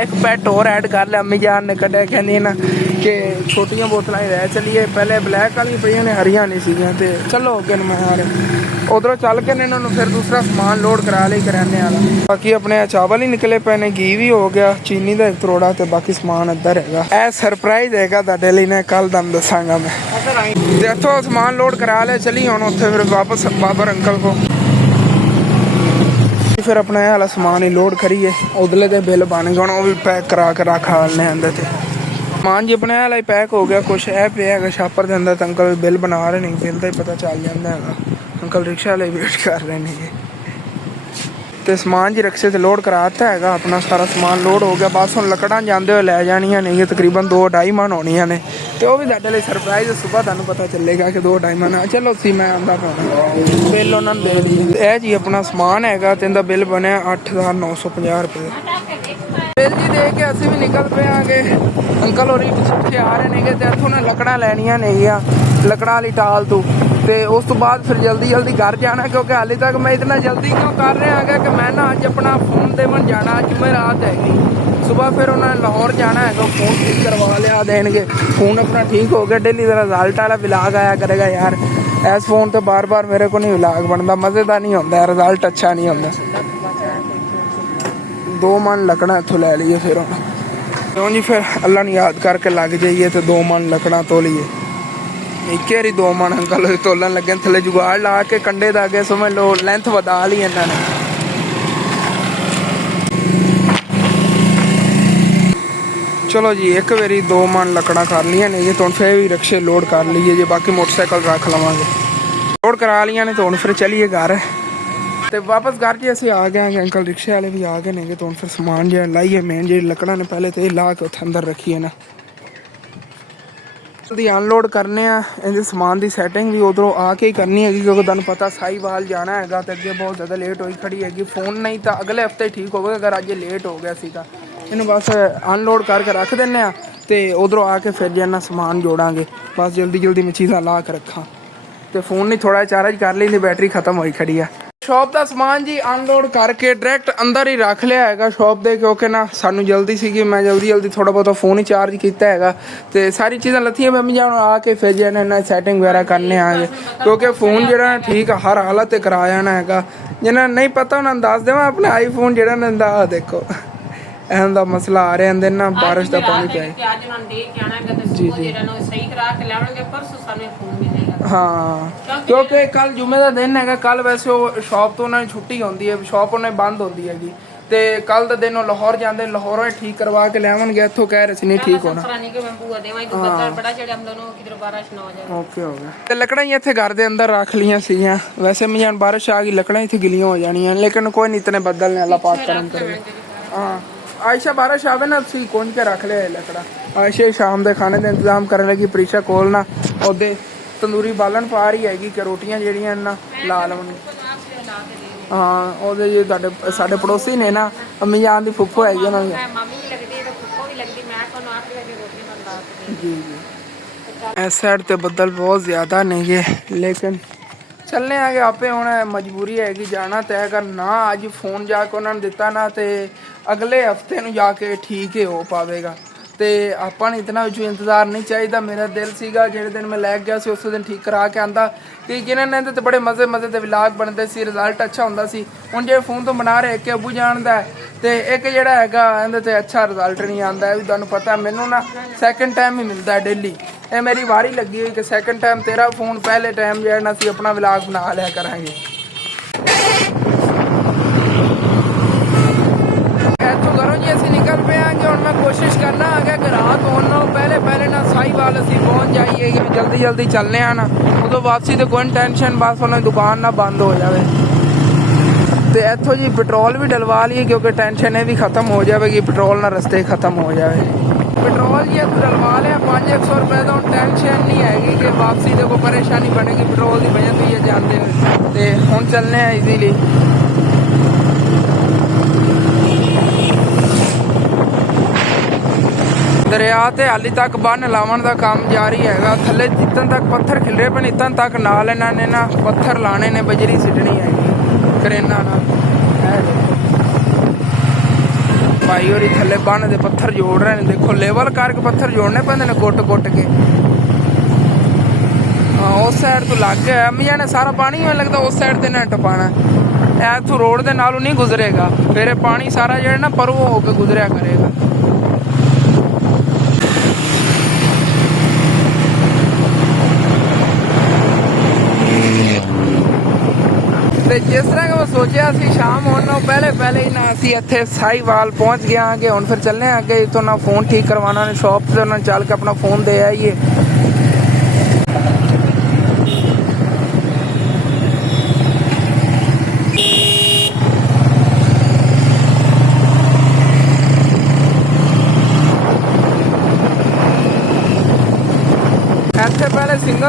ਇੱਕ ਪੈਟ ਹੋਰ ਐਡ ਕਰ ਲਿਆ। ਅੰਮੀ ਜਾਨ ਨੇ ਕੱਢਿਆ ਕਹਿੰਦੀ ਨਾ ਕਿ ਛੋਟੀਆਂ ਬੋਤਲਾਂ ਹੀ ਰਹਿ ਚਲੀਏ। ਪਹਿਲੇ ਬਲੈਕ ਵਾਲੀਆਂ ਪਈਆਂ ਨੇ, ਹਰੀਆਂ ਨਹੀਂ ਸੀਗੀਆਂ ਤੇ ਚਲੋ ਅੱਗੇ ਨੂੰ ਮੈਂ ਯਾਰ ਉਧਰੋਂ ਚੱਲ ਕੇ ਇਹਨਾਂ ਨੂੰ ਫਿਰ ਦੂਸਰਾ ਸਮਾਨ ਲੋਡ ਕਰਾ ਲਈ ਕਰਿਆਨੇ ਵਾਲਾ। ਬਾਕੀ ਆਪਣੇ ਚਾਵਲ ਹੀ ਨਿਕਲੇ ਪਏ ਨੇ, ਘੀ ਵੀ ਹੋ ਗਿਆ, ਚੀਨੀ ਦਾ 1 ਕਰੋੜਾ ਤੇ ਬਾਕੀ ਸਮਾਨ ਇੱਧਰ ਹੈਗਾ। ਇਹ ਸਰਪ੍ਰਾਈਜ਼ ਹੈਗਾ ਤੁਹਾਡੇ ਲਈ ਨੇ, ਕੱਲ ਤੁਹਾਨੂੰ ਦੱਸਾਂਗਾ ਮੈਂ। ਤੇ ਇੱਥੋਂ ਸਮਾਨ ਲੋਡ ਕਰਾ ਲਿਆ ਚਲੀ ਹੁਣ ਉੱਥੇ ਫਿਰ ਵਾਪਸ ਬਾਬਰ ਅੰਕਲ ਕੋ ਫਿਰ ਆਪਣਾ ਇਹ ਵਾਲਾ ਸਮਾਨ ਹੀ ਲੋਡ ਕਰੀਏ। ਉਧਰਲੇ ਦੇ ਬਿੱਲ ਬਣ ਗਏ ਹੁਣ ਉਹ ਵੀ ਪੈਕ ਕਰਾ ਕੇ ਰੱਖ ਆਲਨੇ ਅੰਦਰ ਤੇ ਸਮਾਨ ਜੀ ਆਪਣੇ ਵਾਲਾ ਹੀ ਪੈਕ ਹੋ ਗਿਆ। ਕੁਛ ਇਹ ਪਿਆ ਹੈਗਾ ਛਾਪਰ ਦੇ ਅੰਦਰ ਤਾਂ ਅੰਕਲ ਬਿੱਲ ਬਣਾ ਰਹੇ ਨੇ, ਬਿੱਲ ਦਾ ਹੀ ਪਤਾ ਚੱਲ ਜਾਂਦਾ ਹੈਗਾ। ਅੰਕਲ ਰਿਕਸ਼ਾ ਵਾਲੇ ਵੇਟ ਕਰ ਰਹੇ ਨੇ ਤੇ ਤੇ ਸਮਾਨ ਜੀ ਰਕਸ਼ੇ ਤੇ ਲੋਡ ਕਰਾਤਾ ਹੈਗਾ, ਆਪਣਾ ਸਾਰਾ ਸਮਾਨ ਲੋਡ ਹੋ ਗਿਆ। ਬਸ ਹੁਣ ਲੱਕੜਾਂ ਜਾਂਦੇ ਹੋਏ ਲੈ ਜਾਣੀਆਂ ਨੇ, ਤਕਰੀਬਨ 2-2.5 ਮਣ ਹੋਣੀਆਂ ਨੇ, ਤੇ ਉਹ ਵੀ ਸਾਡੇ ਲਈ ਸਰਪ੍ਰਾਈਜ਼। ਸੁਬਾਹ ਤੁਹਾਨੂੰ ਪਤਾ ਚੱਲੇਗਾ ਕਿ 2-2.5 ਮਣ। ਚਲੋ ਸੀ ਮੈਂ ਆਂਦਾ ਪਾਉਣਾ ਬਿੱਲ ਉਹਨਾਂ ਨੂੰ ਦੇ ਦਈਏ। ਇਹ ਜੀ ਆਪਣਾ ਸਮਾਨ ਹੈਗਾ ਤੇ ਇਹਦਾ ਬਿੱਲ ਬਣਿਆ 8,950 ਰੁਪਏ। ਬਿੱਲ ਜੀ ਦੇ ਕੇ ਅਸੀਂ ਵੀ ਨਿਕਲ ਪਏ ਆਂਗੇ। ਅੰਕਲ ਹੋਰੀ ਪਿੱਛੇ ਆ ਰਹੇ ਨੇਗੇ ਤੇ ਇੱਥੋਂ ਨਾ ਲੱਕੜਾਂ ਲੈਣੀਆਂ ਨੇਗੀਆਂ, ਲੱਕੜਾਂ ਵਾਲੀ ਟਾਲ ਤੋਂ। ਤੇ ਉਸ ਤੋਂ ਬਾਅਦ ਫਿਰ ਜਲਦੀ ਘਰ ਜਾਣਾ, ਕਿਉਂਕਿ ਹਾਲੇ ਤੱਕ ਮੈਂ ਇਤਨਾ ਜਲਦੀ ਕਿਉਂ ਕਰ ਰਿਹਾ ਹੈਗਾ ਕਿ ਮੈਂ ਨਾ ਅੱਜ ਆਪਣਾ ਫੋਨ ਦੇਵਣ ਜਾਣਾ। ਅੱਜ ਮੈਂ ਰਾਤ ਹੈਗੀ, ਸੁਬਾਹ ਫਿਰ ਉਹਨਾਂ ਨੇ ਲਾਹੌਰ ਜਾਣਾ ਹੈਗਾ, ਫੋਨ ਠੀਕ ਕਰਵਾ ਲਿਆ ਦੇਣਗੇ। ਫੋਨ ਆਪਣਾ ਠੀਕ ਹੋ ਗਿਆ। ਡੇਲੀ ਦਾ ਰਿਜ਼ਲਟ ਵਾਲਾ ਵਲੌਗ ਆਇਆ ਕਰੇਗਾ ਯਾਰ। ਇਸ ਫੋਨ ਤੇ ਬਾਰ ਮੇਰੇ ਕੋਲ ਨਹੀਂ ਵਲੌਗ ਬਣਦਾ, ਮਜ਼ੇਦਾਰ ਨਹੀਂ ਹੁੰਦਾ, ਰਿਜ਼ਲਟ ਅੱਛਾ ਨਹੀਂ ਹੁੰਦਾ। 2 ਮਣ ਲੱਕੜਾਂ ਇੱਥੋਂ ਲੈ ਲਈਏ ਫਿਰ ਹੁਣ ਕਿਉਂ ਜੀ, ਫਿਰ ਅੱਲਾ ਨੂੰ ਯਾਦ ਕਰਕੇ ਲੱਗ ਜਾਈਏ ਤੇ 2 ਮਣ ਲੱਕੜਾਂ ਤੋਲੀਏ। ਇੱਕ ਵਾਰੀ 2 ਮਣ ਅੰਕਲ ਤੋਲਣ ਲੱਗੇ, ਥੱਲੇ ਜੁਗਾੜ ਲਾ ਕੇ ਕੰਡੇ ਦਾ ਅੱਗੇ ਸਮਝ ਲਓ ਲੈਂਥ ਵਧਾ ਲਈ ਇਹਨਾਂ ਨੇ। ਚਲੋ ਜੀ ਇੱਕ ਵਾਰੀ 2 ਮਣ ਲੱਕੜਾਂ ਕਰ ਲਈਆਂ ਨੇ ਜੀ, ਹੁਣ ਫਿਰ ਵੀ ਰਕਸ਼ੇ ਲੋਡ ਕਰ ਲਈਏ ਜੀ। ਬਾਕੀ ਮੋਟਰਸਾਈਕਲ ਰੱਖ ਲਵਾਂਗੇ। ਲੋਡ ਕਰਾ ਲਈਆਂ ਨੇ, ਹੁਣ ਫਿਰ ਚਲੀਏ ਘਰ। ਤੇ ਵਾਪਸ ਘਰ ਜੀ ਅਸੀਂ ਆ ਗਏ ਹਾਂ। ਅੰਕਲ ਰਿਕਸ਼ੇ ਵਾਲੇ ਵੀ ਆ ਗਏ ਨੇ, ਤੇ ਹੁਣ ਫਿਰ ਸਮਾਨ ਜਿਹਾ ਲਾਈਏ। ਮੇਨ ਜਿਹੜੀ ਲੱਕੜਾਂ ਨੇ ਪਹਿਲੇ ਤੇ ਇਹ ਲਾ ਕੇ ਉੱਥੇ ਅੰਦਰ ਰੱਖੀਏ ਨਾ, ਦੀ ਅਨਲੋਡ ਕਰਨੇ ਆ। ਇਹਦੇ ਸਮਾਨ ਦੀ ਸੈਟਿੰਗ ਵੀ ਉਧਰੋਂ ਆ ਕੇ ਹੀ ਕਰਨੀ ਹੈਗੀ, ਕਿਉਂਕਿ ਤੁਹਾਨੂੰ ਪਤਾ ਸਾਹੀਵਾਲ ਜਾਣਾ ਹੈਗਾ ਤੇ ਅੱਗੇ ਬਹੁਤ ਜ਼ਿਆਦਾ ਲੇਟ ਹੋਈ ਖੜੀ ਹੈਗੀ। ਫੋਨ ਨਹੀਂ ਤਾਂ ਅਗਲੇ ਹਫਤੇ ਠੀਕ ਹੋਵੇਗਾ, ਅਗਰ ਅੱਜ ਲੇਟ ਹੋ ਗਿਆ ਸੀ ਤਾਂ ਇਹਨੂੰ ਬਸ ਅਨਲੋਡ ਕਰਕੇ ਰੱਖ ਦਿੰਦੇ ਆ ਤੇ ਉਧਰੋਂ ਆ ਕੇ ਫਿਰ ਜੇ ਇਹਨਾਂ ਸਮਾਨ ਜੋੜਾਂਗੇ। ਬਸ ਜਲਦੀ ਮੈਂ ਚੀਜ਼ਾਂ ਲਾ ਕੇ ਰੱਖਾਂ ਤੇ ਫੋਨ ਨਹੀਂ ਥੋੜਾ ਚਾਰਜ ਕਰ ਲਈ, ਬੈਟਰੀ ਖਤਮ ਹੋਈ ਖੜੀ ਆ। ਸ਼ੌਪ ਦਾ ਸਮਾਨ ਜੀ ਅਨਲੋਡ ਕਰਕੇ ਡਾਇਰੈਕਟ ਅੰਦਰ ਹੀ ਰੱਖ ਲਿਆ ਹੈਗਾ ਸ਼ੌਪ ਦੇ, ਕਿਉਂਕਿ ਨਾ ਸਾਨੂੰ ਜਲਦੀ ਸੀਗੀ। ਮੈਂ ਜਲਦੀ ਥੋੜਾ ਬਹੁਤਾ ਫੋਨ ਹੀ ਚਾਰਜ ਕੀਤਾ ਹੈਗਾ ਤੇ ਸਾਰੀ ਚੀਜ਼ਾਂ ਲੱਥੀਆਂ। ਮੰਮੀ ਜਾਨ ਆ ਕੇ ਫਿਰ ਜਿਹਨੇ ਨਾ ਸੈਟਿੰਗ ਵਗੈਰਾ ਕਰਨੇ ਆਗੇ, ਕਿਉਂਕਿ ਫੋਨ ਜਿਹੜਾ ਠੀਕ ਹਰ ਹਾਲਤ ਤੇ ਕਰਾ ਜਾਣਾ ਹੈਗਾ। ਜਿਹਨਾਂ ਨਹੀਂ ਪਤਾ ਉਹਨਾਂ ਨੂੰ ਦੱਸ ਦੇਵਾਂ, ਆਪਣਾ ਆਈਫੋਨ ਜਿਹੜਾ ਨਾ ਦੇਖੋ ਐਨ ਦਾ ਮਸਲਾ ਆ ਰਿਹਾ ਅੰਦਰ ਨਾ, ਬਾਰਿਸ਼ ਦਾ ਪਾਣੀ ਪਿਆ ਜੀ। ਹਾਂ, ਕਿਉਂਕਿ ਕੱਲ ਜੁਮੇ ਦਾ ਦਿਨ ਹੈਗਾ। ਕੱਲ ਵੈਸੇ ਉਹ ਸ਼ੌਪ ਤੋਂ ਉਹਨਾਂ ਦੀ ਛੁੱਟੀ ਹੁੰਦੀ ਹੈ, ਸ਼ੌਪ ਉਹਨਾਂ ਦੀ ਬੰਦ ਹੁੰਦੀ ਹੈਗੀ। ਤੇ ਕੱਲ ਦਾ ਦਿਨ ਉਹ ਲਾਹੌਰ ਜਾਂਦੇ, ਲਾਹੌਰੋਂ ਠੀਕ ਕਰਵਾ ਕੇ ਲਿਆਵਣਗੇ। ਇੱਥੋਂ ਕਹਿ ਰਹੇ ਸੀ ਨਹੀਂ ਠੀਕ ਹੋਣਾ। ਓਕੇ ਹੋ ਗਿਆ। ਤੇ ਲੱਕੜਾਂ ਹੀ ਇੱਥੇ ਘਰ ਦੇ ਅੰਦਰ ਰੱਖ ਲਈਆਂ ਸੀਗੀਆਂ। ਵੈਸੇ ਮੈਂ ਬਾਰਿਸ਼ ਆ ਗਈ, ਲੱਕੜਾਂ ਇੱਥੇ ਗਿੱਲੀਆਂ ਹੋ ਜਾਣੀਆਂ, ਲੇਕਿਨ ਕੋਈ ਨਹੀਂ, ਇਤਨੇ ਬੱਦਲ ਨੇ, ਅੱਲਾ ਪਾਕ ਕਰਮ ਕਰੇ। ਹਾਂ ਆਇਸ਼ਾ ਬਾਰਿਸ਼ ਆਵੇ ਨਾ, ਤੁਸੀਂ ਕੁੰਝ ਕੇ ਰੱਖ ਲਿਆ ਲੱਕੜਾਂ। ਆਇਸ਼ਾ ਸ਼ਾਮ ਦੇ ਖਾਣੇ ਦਾ ਇੰਤਜ਼ਾਮ ਕਰਨ ਲੱਗੀ। ਪ੍ਰੀਸ਼ਾ ਕੋਲ ਨਾ ਉਹਦੇ ਤੰਦੂਰੀ ਬਾਲਣ ਪਾ ਰਹੀ ਹੈਗੀ ਕਿ ਰੋਟੀਆਂ ਜਿਹੜੀਆਂ ਨਾ ਲਾ ਲਵਣ। ਹਾਂ ਉਹਦੇ ਜੀ ਸਾਡੇ ਪੜੋਸੀ ਨੇ ਨਾ, ਅੰਮੀ ਜਾਨ ਦੀ ਫੁੱਫੋ ਹੈਗੀ ਉਹਨਾਂ ਦੀ ਜੀ। ਇਸ ਸਾਈਡ ਤੇ ਬੱਦਲ ਬਹੁਤ ਜ਼ਿਆਦਾ ਨਹੀਂ ਹੈ, ਲੇਕਿਨ ਚੱਲਨੇ ਆ ਕਿ ਆਪੇ ਹੁਣ ਮਜਬੂਰੀ ਹੈਗੀ ਜਾਣਾ ਤੈਅ ਕਰ। ਨਾ ਅੱਜ ਫੋਨ ਜਾ ਕੇ ਉਹਨਾਂ ਨੂੰ ਦਿੱਤਾ ਨਾ ਤੇ ਅਗਲੇ ਹਫਤੇ ਨੂੰ ਜਾ ਕੇ ਠੀਕ ਹੀ ਹੋ ਪਾਵੇਗਾ। ਤੇ ਆਪਾਂ ਨੂੰ ਇਤਨਾ ਵਿੱਚੋਂ ਇੰਤਜ਼ਾਰ ਨਹੀਂ ਚਾਹੀਦਾ। ਮੇਰਾ ਦਿਲ ਸੀਗਾ ਜਿਹੜੇ ਦਿਨ ਮੈਂ ਲੈ ਗਿਆ ਸੀ ਉਸੇ ਦਿਨ ਠੀਕ ਕਰਾ ਕੇ ਆਂਦਾ, ਕਿ ਜਿਹਨਾਂ ਨੇ ਇਹਦੇ ਤੇ ਬੜੇ ਮਜ਼ੇ ਦੇ ਵਲੌਗ ਬਣਦੇ ਸੀ, ਰਿਜ਼ਲਟ ਅੱਛਾ ਹੁੰਦਾ ਸੀ। ਹੁਣ ਜੇ ਫੋਨ ਤੋਂ ਬਣਾ ਰਹੇ ਕਿ ਅੱਬੂ ਜਾਣਦਾ ਤੇ ਇੱਕ ਜਿਹੜਾ ਹੈਗਾ ਇਹਦੇ ਤੇ ਅੱਛਾ ਰਿਜ਼ਲਟ ਨਹੀਂ ਆਉਂਦਾ। ਇਹ ਵੀ ਤੁਹਾਨੂੰ ਪਤਾ, ਮੈਨੂੰ ਨਾ ਸੈਕਿੰਡ ਟਾਈਮ ਹੀ ਮਿਲਦਾ ਡੇਲੀ। ਇਹ ਮੇਰੀ ਵਾਰੀ ਲੱਗੀ ਹੋਈ ਕਿ ਸੈਕਿੰਡ ਟਾਈਮ ਤੇਰਾ ਫੋਨ, ਪਹਿਲੇ ਟਾਈਮ ਜਿਹੜਾ ਨਾ ਅਸੀਂ ਆਪਣਾ ਵਲੌਗ ਬਣਾ ਲਿਆ ਕਰਾਂਗੇ। ਇੱਥੋਂ ਘਰੋਂ ਜੀ ਅਸੀਂ ਨਿਕਲ ਪਏ ਹਾਂ ਕਿ ਹੁਣ ਮੈਂ ਕੋਸ਼ਿਸ਼ ਕਰਨਾ ਆ ਕਿ ਰਾਤ ਹੋਣ ਨਾਲੋਂ ਪਹਿਲੇ ਨਾ ਸਾਹੀਵਾਲ ਅਸੀਂ ਪਹੁੰਚ ਜਾਈਏ। ਜਲਦੀ ਚੱਲਨੇ ਆ ਨਾ, ਉਦੋਂ ਵਾਪਸੀ ਤੇ ਕੋਈ ਟੈਨਸ਼ਨ, ਬਸ ਉਹਨਾਂ ਦੀ ਦੁਕਾਨ ਨਾ ਬੰਦ ਹੋ ਜਾਵੇ। ਤੇ ਇੱਥੋਂ ਜੀ ਪੈਟਰੋਲ ਵੀ ਡਲਵਾ ਲਈਏ, ਕਿਉਂਕਿ ਟੈਨਸ਼ਨ ਇਹ ਵੀ ਖਤਮ ਹੋ ਜਾਵੇਗੀ, ਪੈਟਰੋਲ ਨਾਲ ਰਸਤੇ ਖਤਮ ਹੋ ਜਾਵੇ। ਪੈਟਰੋਲ ਜੀ ਇੱਥੋਂ ਡਲਵਾ ਲਿਆ 500 ਰੁਪਏ ਦਾ। ਹੁਣ ਟੈਨਸ਼ਨ ਨਹੀਂ ਹੈਗੀ ਕਿ ਵਾਪਸੀ ਤੇ ਕੋਈ ਪਰੇਸ਼ਾਨੀ ਬਣੇਗੀ, ਪੈਟਰੋਲ ਦੀ ਵਜ੍ਹਾ ਤੋਂ ਹੀ ਜਾਂਦੇ ਹੋਏ। ਤੇ ਹੁਣ ਚੱਲਨੇ ਆ ਈਜ਼ੀਲੀ। ਦਰਿਆ ਤੇ ਹਾਲੀ ਤੱਕ ਬੰਨ ਲਾਉਣ ਦਾ ਕੰਮ ਜਾਰੀ ਹੈਗਾ। ਥੱਲੇ ਜਿੱਤਨ ਤੱਕ ਪੱਥਰ ਖਿਲਰੇ ਪਏ, ਇਤਨ ਤੱਕ ਨਾਲ ਇਹਨਾਂ ਨੇ ਨਾ ਪੱਥਰ ਲਾਣੇ ਨੇ, ਬਜਰੀ ਸਿੱਟਣੀ ਹੈਗੀ ਕਰੇਨਾਂ ਨਾਲ। ਭਾਈ ਹੋਰੀ ਥੱਲੇ ਬੰਨ ਦੇ ਪੱਥਰ ਜੋੜ ਰਹੇ ਨੇ, ਦੇਖੋ ਲੈਵਲ ਕਰਕੇ ਪੱਥਰ ਜੋੜਨੇ ਪੈਂਦੇ ਨੇ ਕੁੱਟ ਕੇ। ਹਾਂ ਉਸ ਸਾਈਡ ਤੋਂ ਲੱਗ ਗਿਆ ਅਮੀਆਂ ਨੇ ਸਾਰਾ ਪਾਣੀ, ਮੈਨੂੰ ਲੱਗਦਾ ਉਸ ਸਾਈਡ ਤੇ ਨਾ ਟਪਾਣਾ। ਇੱਥੋਂ ਰੋਡ ਦੇ ਨਾਲੋਂ ਨਹੀਂ ਗੁਜ਼ਰੇਗਾ, ਫਿਰ ਇਹ ਪਾਣੀ ਸਾਰਾ ਜਿਹੜਾ ਨਾ ਪਰੋਂ ਹੋ ਕੇ ਗੁਜ਼ਰਿਆ ਕਰੇਗਾ। ਤੇ ਜਿਸ ਤਰ੍ਹਾਂ ਕਿ ਮੈਂ ਸੋਚਿਆ ਸੀ ਸ਼ਾਮ ਹੋਣ ਤੋਂ ਪਹਿਲੇ ਹੀ ਨਾ ਅਸੀਂ ਇੱਥੇ ਸਾਹੀਵਾਲ ਪਹੁੰਚ ਗਏ ਆਂਗੇ। ਹੁਣ ਫਿਰ ਚੱਲਨੇ ਆ ਅੱਗੇ, ਇੱਥੋਂ ਨਾ ਫੋਨ ਠੀਕ ਕਰਵਾਉਣਾ ਨੇ ਸ਼ੌਪ ਤੇ, ਉਹਨਾਂ ਚੱਲ ਕੇ ਆਪਣਾ ਫੋਨ ਦੇ ਆਈਏ।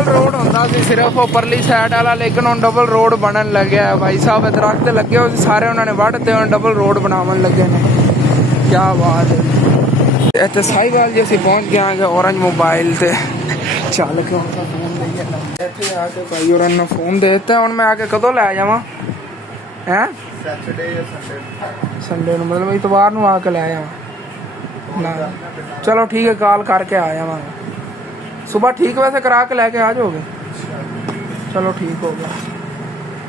ਸਿੰਗਲ ਰੋਡ ਹੁੰਦਾ ਸੀ ਸਿਰਫ ਉੱਪਰਲੀ ਸਾਈਡ ਵਾਲਾ, ਲੇਕਿਨ ਹੁਣ ਡਬਲ ਰੋਡ ਬਣਨ ਲੱਗਿਆ ਹੈ ਭਾਈ ਸਾਹਿਬ। ਦਰਖਤ ਲੱਗੇ ਹੋਏ ਸੀ ਸਾਰੇ, ਉਹਨਾਂ ਨੇ ਵੱਢ ਤੇ ਹੁਣ ਡਬਲ ਰੋਡ ਬਣਾਉਣ ਲੱਗੇ ਨੇ। ਕੀ ਬਾਤ ਹੈ। ਇੱਥੇ ਸਾਈਵਾਲ ਜੀ ਅਸੀਂ ਪਹੁੰਚ ਗਏ ਹਾਂ ਔਰੰਜ ਮੋਬਾਈਲ ਤੇ ਚੱਲ ਕੇ ਉਹਨਾਂ ਦਾ ਫੋਨ ਲਈਏ। ਇੱਥੇ ਆ ਕੇ ਭਾਈ ਉਹਨਾਂ ਨੇ ਫੋਨ ਦੇ ਦਿੱਤਾ। ਹੁਣ ਮੈਂ ਆ ਕੇ ਕਦੋਂ ਲੈ ਜਾਵਾਂ? ਹੈਂ, ਸੈਟਰਡੇ ਜਾਂ ਸੰਡੇ ਨੂੰ, ਮਤਲਬ ਇਤਵਾਰ ਨੂੰ ਆ ਕੇ ਲੈ ਜਾਵਾਂ ਨਾ? ਚਲੋ ਠੀਕ ਹੈ, ਕਾਲ ਕਰਕੇ ਆ ਜਾਵਾਂਗਾ ਸੁਬਾਹ। ਠੀਕ ਵੈਸੇ ਕਰਾ ਕੇ ਲੈ ਕੇ ਆ ਜਾਓਗੇ? ਚਲੋ ਠੀਕ ਹੋ ਗਿਆ।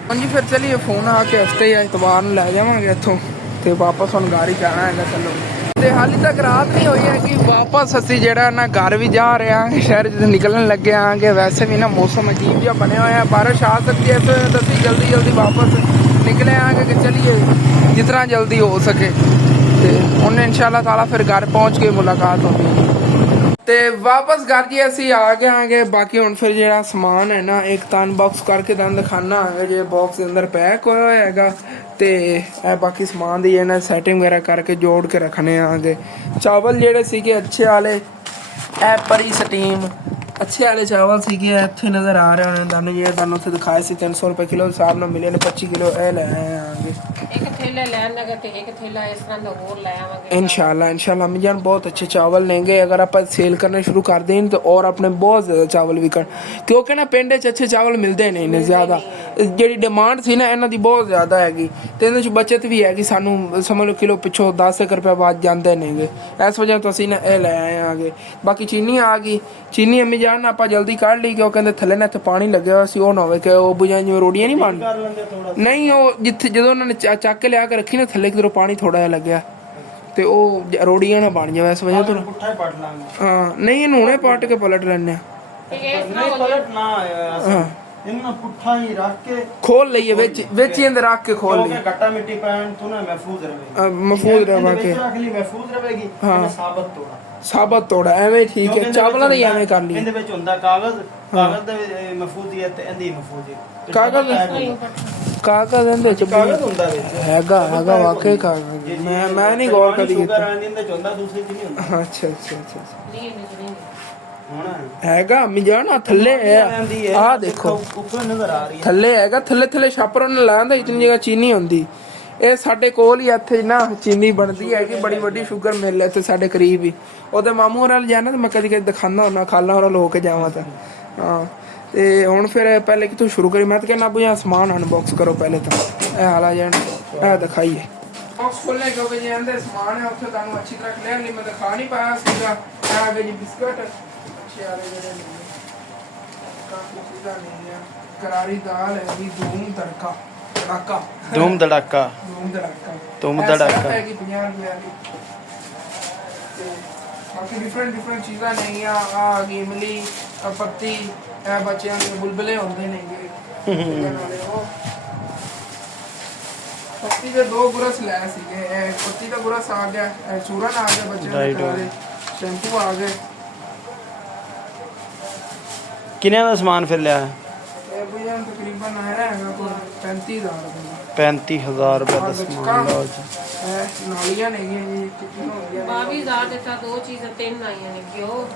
ਹਾਂਜੀ ਫਿਰ ਚਲੀਏ, ਫੋਨ ਆ ਕੇ ਹਫਤੇ ਜਾਂ ਇਤਵਾਰ ਨੂੰ ਲੈ ਜਾਵਾਂਗੇ ਇੱਥੋਂ ਤੇ ਵਾਪਸ ਹੁਣ ਘਰ ਹੀ ਜਾਣਾ ਹੈਗਾ। ਚਲੋ, ਤੇ ਹਾਲੇ ਤੱਕ ਰਾਤ ਨਹੀਂ ਹੋਈ ਹੈ ਕਿ ਵਾਪਸ ਅਸੀਂ ਜਿਹੜਾ ਨਾ ਘਰ ਵੀ ਜਾ ਰਹੇ ਹਾਂ, ਸ਼ਹਿਰ ਜਦੋਂ ਨਿਕਲਣ ਲੱਗੇ ਆਂਗੇ। ਵੈਸੇ ਵੀ ਨਾ ਮੌਸਮ ਅਜੀਬ ਜਿਹਾ ਬਣਿਆ ਹੋਇਆ, ਬਾਰਿਸ਼ ਆ ਸਕਦੀ ਹੈ, ਇਸ ਅਸੀਂ ਜਲਦੀ ਵਾਪਸ ਨਿਕਲੇ ਆਂਗੇ ਕਿ ਚਲੀਏ ਜਿਤਨਾ ਜਲਦੀ ਹੋ ਸਕੇ। ਤੇ ਹੁਣ ਇਨਸ਼ਾਅੱਲਾ ਤਾਲਾ ਫਿਰ ਘਰ ਪਹੁੰਚ ਕੇ ਮੁਲਾਕਾਤ ਹੋਣੀ ਤੇ ਵਾਪਸ ਘਰ ਜੀ ਅਸੀਂ ਆ ਗਏ ਆਂਗੇ। ਬਾਕੀ ਹੁਣ ਫਿਰ ਜਿਹੜਾ ਸਮਾਨ ਹੈ ਨਾ, ਇੱਕ ਤਾਂ ਅਨਬਾਕਸ ਕਰਕੇ ਤੁਹਾਨੂੰ ਦਿਖਾਣਾ ਆਂਗਾ ਜੇ ਬਾਕਸ ਦੇ ਅੰਦਰ ਪੈਕ ਹੋਇਆ ਹੋਇਆ ਹੈਗਾ। ਤੇ ਇਹ ਬਾਕੀ ਸਮਾਨ ਦੀ ਇਹਨਾਂ ਸੈਟਿੰਗ ਵਗੈਰਾ ਕਰਕੇ ਜੋੜ ਕੇ ਰੱਖਣੇ ਆਂਗੇ। ਚਾਵਲ ਜਿਹੜੇ ਸੀਗੇ ਅੱਛੇ ਵਾਲੇ, ਇਹ ਪਰੀ ਸਟੀਮ ਅੱਛੇ ਵਾਲੇ ਚਾਵਲ ਸੀਗੇ, ਇੱਥੇ ਨਜ਼ਰ ਆ ਰਹੇ ਹੋਣੇ ਤੁਹਾਨੂੰ। ਜਿਹੜੇ ਤੁਹਾਨੂੰ ਉੱਥੇ ਦਿਖਾਏ ਸੀ 300 रुपये किलो ਦੇ ਹਿਸਾਬ ਨਾਲ ਮਿਲੇ ਨੇ। 25 किलो ਇਹ ਲੈ ਆਏ ਆਂਗੇ। ਇੱਕ ਥੈਲਾ ਲੈਣ ਲਗਾ ਤੇ ਇੱਕ ਥੈਲਾ ਇਸ ਤਰ੍ਹਾਂ ਦਾ ਹੋਰ ਲੈ ਆਵਾਂਗੇ इंशाल्लाह। अम्मी जान बहुत अच्छे चावल लेंगे अगर आप सेल करना शुरू कर दें तो, और अपने बहुत ज़्यादा चावल विकण, क्योंकि ना पिंड अच्छे चावल मिलते नहीं ने ज़्यादा। जी डिमांड थी ना इन्हों की बहुत ज़्यादा हैगी, तो इन्हें बचत भी हैगी। सानू समझ लो किलो पिछों 10 रुपये बाद जाते नहीं। इस वजह तो असी ना यह लै आए आगे। बाकी चीनी आ गई, चीनी अम्मी जान आप जल्दी कढ़ ली, क्यों कहते थले ना इतने पानी लगे हुआ सी, ना हो कि वो बुझा जिवें रोटियां नहीं बन नहीं, वो जिथे जो उन्होंने ਚੱਕ ਕੇ ਲਿਆ ਕੇ ਰੱਖੀ ਨਾ ਥੱਲੇ ਕਿਧਰੋਂ ਪਾਣੀ ਥੋੜਾ ਜਿਹਾ ਲੱਗਿਆ ਤੇ ਉਹ ਰੋੜੀਆਂ ਨਾ ਬਣ ਜਾਵੇ। ਇਸ ਵਜ੍ਹਾ ਤੋਂ ਪੁੱਠਾ ਹੀ ਪੜ ਲਾਂਗੇ। ਹਾਂ ਨਹੀਂ, ਇਹਨੂੰ ਹੁਣੇ ਪੱਟ ਕੇ ਪਲਟ ਲੈਣੇ ਆ। ਨਹੀਂ ਪਲਟ ਨਾ ਆਇਆ, ਇਹਨੂੰ ਪੁੱਠਾ ਹੀ ਰੱਖ ਕੇ ਖੋਲ ਲਈਏ, ਵਿੱਚ ਹੀ ਅੰਦਰ ਰੱਖ ਕੇ ਖੋਲ ਲਈਏ। ਕਿਉਂਕਿ ਗੱਟਾ ਮਿੱਟੀ ਪੈਣ ਤੋਂ ਨਾ ਮਹਿਫੂਜ਼ ਰਹੇ। ਮਹਿਫੂਜ਼ ਰਵਾ ਕੇ ਰੱਖ ਲਈ, ਮਹਿਫੂਜ਼ ਰਹੇਗੀ। ਸਾਬਤ ਤੋੜਾ ਐਵੇਂ ਠੀਕ ਹੈ। ਚਾਵਲਾਂ ਦਾ ਹੀ ਐਵੇਂ ਕਰ ਲਈ। ਇਹਦੇ ਵਿੱਚ ਹੁੰਦਾ ਕਾਗਜ਼ ਦੇ ਮਹਿਫੂਜ਼ੀਅਤ ਤੇ ਇਹਦੀ ਮਹਿਫੂਜ਼ੀਅਤ। ਕਾਗਜ਼ ਇਹਦੇ ਚ ਕਾਗਜ਼ ਹੁੰਦਾ ਵਿੱਚ ਹੈਗਾ ਵਾਕਈ ਕਾਗਜ਼। ਮੈਂ ਨਹੀਂ ਗੌਰ ਕਦੀ ਕੀਤਾ। ਇਹਦੇ ਚ ਹੁੰਦਾ, ਦੂਸਰੇ ਚ ਨਹੀਂ ਹੁੰਦਾ। ਅੱਛਾ ਨਹੀਂ ਹੋਣਾ ਹੈਗਾ ਅਮੀ ਜਾਨ ਥੱਲੇ ਹੈ। ਆਹ ਦੇਖੋ ਉੱਪਰ ਨਜ਼ਰ ਆ ਰਹੀ ਹੈ, ਥੱਲੇ ਹੈਗਾ। ਥੱਲੇ ਛਾਪਰ ਉਹਨੇ ਲਾਉਂਦਾ ਇਤਨੀ ਜਗ੍ਹਾ ਚੀਨੀ ਹੁੰਦੀ। ਇਹ ਸਾਡੇ ਕੋਲ ਹੀ ਇੱਥੇ ਨਾ ਚੀਨੀ ਬਣਦੀ ਹੈਗੀ, ਬੜੀ ਵੱਡੀ ਸ਼ੂਗਰ ਮਿਲ ਹੈ ਇੱਥੇ ਸਾਡੇ ਕਰੀਬ ਹੀ। ਉਹਦੇ ਮਾਮੂ ਹੋਰਾਂ ਨਾਲ ਜਾਣਾ ਤਾਂ ਮੈਂ ਕਦੀ ਦਿਖਾਉਂਦਾ ਹੁੰਦਾ, ਖਾਲਾ ਹੋਰਾਂ ਹੋ ਕੇ ਜਾਵਾਂ ਤਾਂ। ਹਾਂ ਤੇ ਹੁਣ ਫਿਰ ਪਹਿਲੇ ਕਿਤੋਂ ਸ਼ੁਰੂ ਕਰੀ? ਮੈਂ ਤਾਂ ਕਹਿੰਦਾ ਬੁਝਾ ਸਮਾਨ ਅਨਬਾਕਸ ਕਰੋ ਪਹਿਲੇ ਤਾਂ। ਇਹ ਹਾਲਾ ਜਾਣ ਇਹ ਦਿਖਾਈਏ ਬਾਕਸ ਖੋਲ੍ਹਣੇ, ਕਿਉਂਕਿ ਜੇ ਅੰਦਰ ਸਮਾਨ ਹੈ ਉੱਥੇ ਤੁਹਾਨੂੰ ਅੱਛੀ ਤਰ੍ਹਾਂ ਕਲੀਅਰਲੀ ਮੈਂ ਦਿਖਾ ਨਹੀਂ ਪਾਇਆ ਸੀਗਾ। ਇਹ ਆ ਗਏ ਜੀ ਬਿਸਕਟ ਅੱਛੇ ਵਾਲੇ ਜਿਹੜੇ ਨੇ, ਕਾਫੀ ਚੀਜ਼ਾਂ ਨੇ। ਕਰਾਰੀ ਦਾਲ ਹੈ ਜੀ, ਧੂਮ ਧੜਕਾ ਧੂਮ ਧੜਾਕਾ ਹੈਗੀ 50 ਰੁਪਏ ਦੀ। ਤੇ ਬਾਕੀ ਡਿਫਰੈਂਟ ਚੀਜ਼ਾਂ ਨੇ। ਆ ਗਈ ਇਮਲੀ, ਪੱਤੀ, ਇਹ ਬੱਚਿਆਂ ਦੇ ਬੁਲਬੁਲੇ ਹੁੰਦੇ ਨੇਗੇ। ਪੱਤੀ ਦੇ 2 ਗੁਰਸ ਲੈ ਸੀਗੇ। ਇਹ ਪੱਤੀ ਦਾ ਗੁਰਸ ਆ ਗਿਆ, ਇਹ ਚੂਰਨ ਆ ਗਿਆ ਬੱਚਿਆਂ ਦੇ, ਸ਼ੈਂਪੂ ਆ ਗਏ। ਕਿੰਨੇ ਦਾ ਸਮਾਨ ਫਿਰ ਲਿਆ? ਇਹ ਬੁਝਾਂ ਤਕਰੀਬਨ ਆਇਆ ਹੈਗਾ ਕੋਈ 35,000 ਰੁਪਏ। 35,000 ਰੁਪਏ ਦਾ ਸਮਾਨ ਲਓ ਜੀ। ਇਹ ਨਾਲੀਆਂ ਨੇਗੀਆਂ ਜੀ, ਕਿੰਨੀਆਂ ਹੋ ਗਈਆਂ? 22,000 ਦੇ ਤਾਂ 2 ਚੀਜ਼ਾਂ 3 ਆਈਆਂ ਨੇ। ਘਿਓ,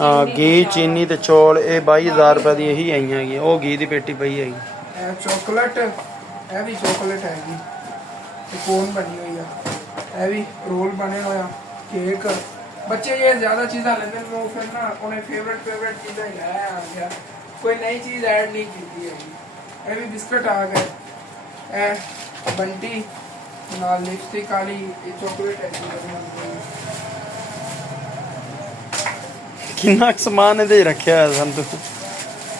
ਹਾਂ, ਘੀ, ਚੀਨੀ ਤੇ ਚੌਲ, ਇਹ 22,000 ਰੁਪਏ ਦੀ ਇਹੀ ਆਈਆਂ ਹੈਗੀਆਂ। ਉਹ ਘੀ ਦੀ ਪੇਟੀ ਪਈ ਹੈਗੀ। ਇਹ ਚਾਕਲੇਟ, ਇਹ ਵੀ ਚਾਕਲੇਟ ਹੈਗੀ, ਇਹ ਕੋਨ ਬਣੀ ਹੋਈ ਆ। ਇਹ ਵੀ ਰੋਲ ਬਣੇ ਹੋਇਆ, ਕੇਕ। ਬੱਚੇ ਇਹ ਜ਼ਿਆਦਾ ਚੀਜ਼ਾਂ ਲੈਂਦੇ ਨੇ, ਉਹ ਫਿਰ ਨਾ ਉਹਨੇ ਫੇਵਰੇਟ ਚੀਜ਼ਾਂ ਹੀ ਲਾਇਆ ਆ ਗਿਆ, ਕੋਈ ਨਈ ਚੀਜ਼ ਐਡ ਨਹੀਂ ਕੀਤੀ ਹੈਗੀ। ਇਹ ਵੀ ਬਿਸਕਟ ਆ ਗਏ, ਇਹ ਬੰਟੀ ਨਾਲ ਲਿਪਸਟਿਕ ਵਾਲੀ, ਇਹ ਚਾਕਲੇਟ ਹੈਗੀ। ਕਿੰਨਾ ਸਮਾਨ ਇਹਦੇ ਰੱਖਿਆ ਹੋਇਆ ਸਾਨੂੰ ਤੁਸੀਂ?